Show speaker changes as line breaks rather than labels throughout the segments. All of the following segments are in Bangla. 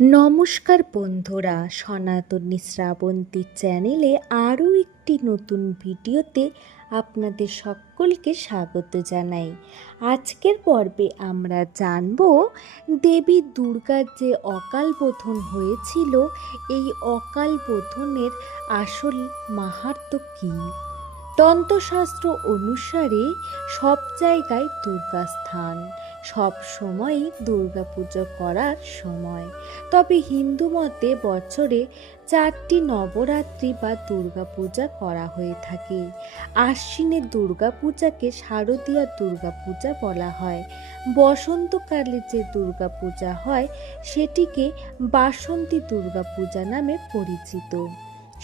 নমস্কার বন্ধুরা, সনাতনী শ্রাবন্তী চ্যানেলে আরও একটি নতুন ভিডিওতে আপনাদের সকলকে স্বাগত জানাই। আজকের পর্বে আমরা জানব দেবী দুর্গার যে অকাল বোধন হয়েছিল, এই অকাল বোধনের আসল মাহাত্ম কী? তন্ত্রশাস্ত্র অনুসারে সব জায়গায় দুর্গা স্থান সব সময়ই দুর্গা পুজো করার সময়। তবে হিন্দু মতে বছরে চারটি নবরাত্রি বা দুর্গা পূজা করা হয়ে থাকে। আশ্বিনের দুর্গা পূজাকে শারদীয়া দুর্গা পূজা বলা হয়। বসন্তকালে যে দুর্গা পূজা হয়, সেটিকে বাসন্তী দুর্গা পূজা নামে পরিচিত।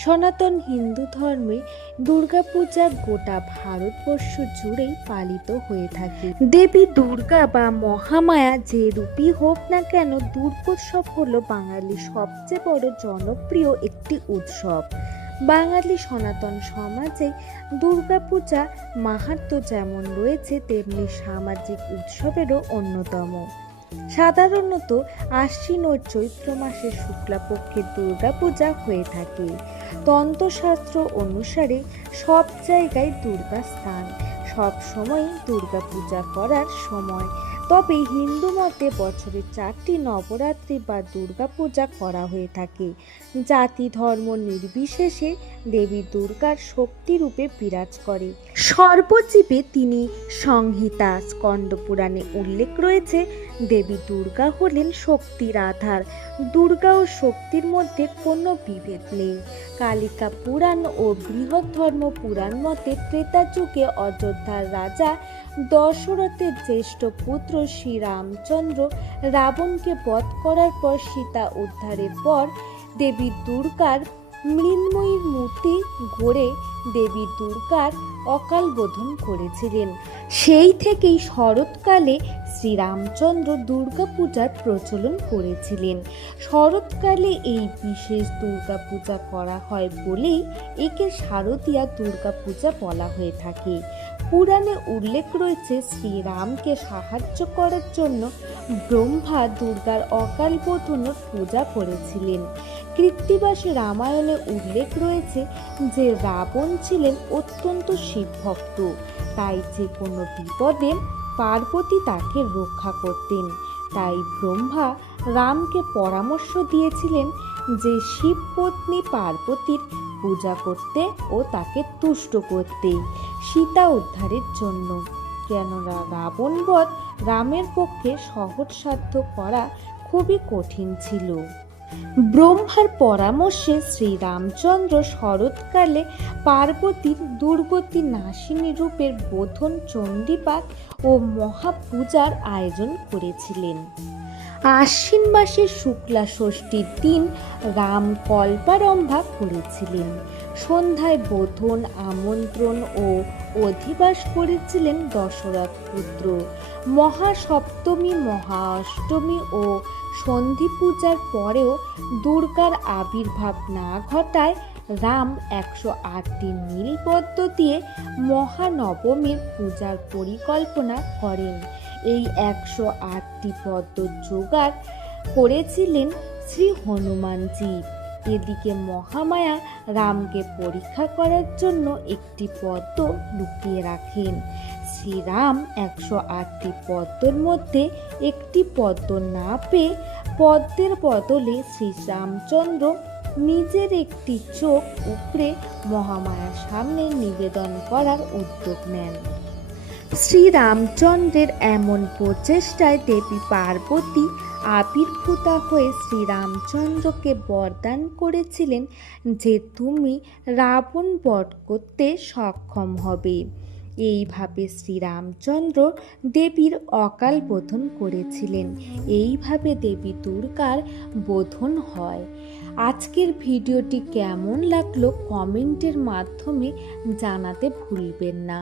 সনাতন হিন্দু ধর্মে দুর্গাপূজা গোটা ভারতবর্ষ জুড়েই পালিত হয়ে থাকে। দেবী দুর্গা বা মহামায়া যে রূপী হোক না কেন দুর্গোৎসব হলো বাঙালির সবচেয়ে বড় জনপ্রিয় একটি উৎসব। বাঙালি সনাতন সমাজে দুর্গাপূজা মাহাত্ম যেমন রয়েছে, তেমনি সামাজিক উৎসবেরও অন্যতম। সাধারণত আশ্বিন ও চৈত্র মাসের শুক্লাপক্ষের দুর্গাপূজা হয়ে থাকে। তন্ত্রশাস্ত্র অনুসারে সব জায়গায় দুর্গা স্থান সব সময় দুর্গা পূজা করার সময়। তবে হিন্দু মতে বছরে চারটি নবরাত্রি বা দুর্গা পূজা করা হয়ে থাকে। জাতি ধর্ম নির্বিশেষে দেবী দুর্গার শক্তি রূপে বিরাজ করে। সর্বজীবে তিনি সংহিতা, স্কন্দ পুরাণে উল্লেখ রয়েছে, দেবী দুর্গা হলেন শক্তির আধার। দুর্গা ও শক্তির মধ্যে কোনো বিভেদ নেই। কালিকা পুরাণ ও বৃহৎ ধর্ম পুরাণ মতে ত্রেতা যুগে অযোধ্যার রাজা দশরথের জ্যেষ্ঠ পুত্র শ্রীরামচন্দ্র রাবণকে বধ করার পর সীতা উদ্ধারের পর দেবী দুর্গার মৃন্ময়ীর মূর্তি গড়ে দেবী দুর্গার অকাল বোধন করেছিলেন। সেই থেকেই শরৎকালে শ্রীরামচন্দ্র দুর্গাপূজার প্রচলন করেছিলেন। শরৎকালে এই বিশেষ দুর্গাপূজা করা হয় বলেই একে শারদীয়া দুর্গাপূজা বলা হয়ে থাকে। পুরাণে উল্লেখ রয়েছে, শ্রীরামকে সাহায্য করার জন্য ব্রহ্মা দুর্গার অকাল বোধনের পূজা করেছিলেন। কৃত্তিবাসী রামায়ণে উল্লেখ রয়েছে যে, রাবণ ছিলেন অত্যন্ত শিবভক্ত তাই যে কোনো বিপদে পার্বতী তাকে রক্ষা করতেন। তাই ব্রহ্মা রামকে পরামর্শ দিয়েছিলেন যে, শিবপত্নী পার্বতীর পূজা করতে ও তাকে তুষ্ট করতে, সীতা উদ্ধারের জন্য। কেননা রাবণবধ রামের পক্ষে সহজসাধ্য করা খুবই কঠিন ছিল। ব্রহ্মার পরামর্শে শ্রীরামচন্দ্র শরৎকালে পার্বতীর দুর্গতি নাশিনী রূপের বোধন চণ্ডীপাঠ ও মহাপূজার আয়োজন করেছিলেন। আশ্বিন মাসের শুক্লা ষষ্ঠীর দিন রাম কল্পারম্ভা করেছিলেন। সন্ধ্যায় বোধন, আমন্ত্রণ ও অধিবাস করেছিলেন দশরথ পুত্র। মহাসপ্তমী মহা অষ্টমী ও সন্ধি পূজার পরেও দুর্গার আবির্ভাব না ঘটায় রাম একশো আটটি নীলপদ্ম দিয়ে মহানবমীর পূজার পরিকল্পনা করেন। এই একশো আটটি পদ্ম জোগাড় করেছিলেন শ্রী হনুমানজি। এদিকে মহামায়া রামকে পরীক্ষা করার জন্য একটি পদ্ম লুকিয়ে রাখেন। শ্রীরাম একশো আটটি পদ্মর মধ্যে একটি পদ্ম না পেয়ে পদ্মের বদলে শ্রীরামচন্দ্র নিজের একটি চোখ উপড়ে মহামায়ার সামনে নিবেদন করার উদ্যোগ নেন। শ্রীরামচন্দ্রের এমন প্রচেষ্টায় দেবী পার্বতী আবির্ভূতা হয়ে শ্রীরামচন্দ্রকে বরদান করেছিলেন যে তুমি রাবণ বধ করতে সক্ষম হবে। এইভাবে শ্রীরামচন্দ্র দেবীর অকাল বোধন করেছিলেন। এইভাবে দেবী দুর্গার বোধন হয়। আজকের ভিডিওটি কেমন লাগল কমেন্টের মাধ্যমে জানাতে ভুলবেন না।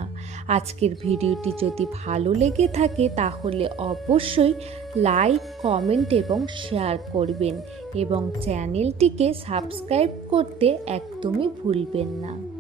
আজকের ভিডিওটি যদি ভালো লেগে থাকে তাহলে অবশ্যই লাইক, কমেন্ট এবং শেয়ার করবেন এবং চ্যানেলটিকে সাবস্ক্রাইব করতে একদমই ভুলবেন না।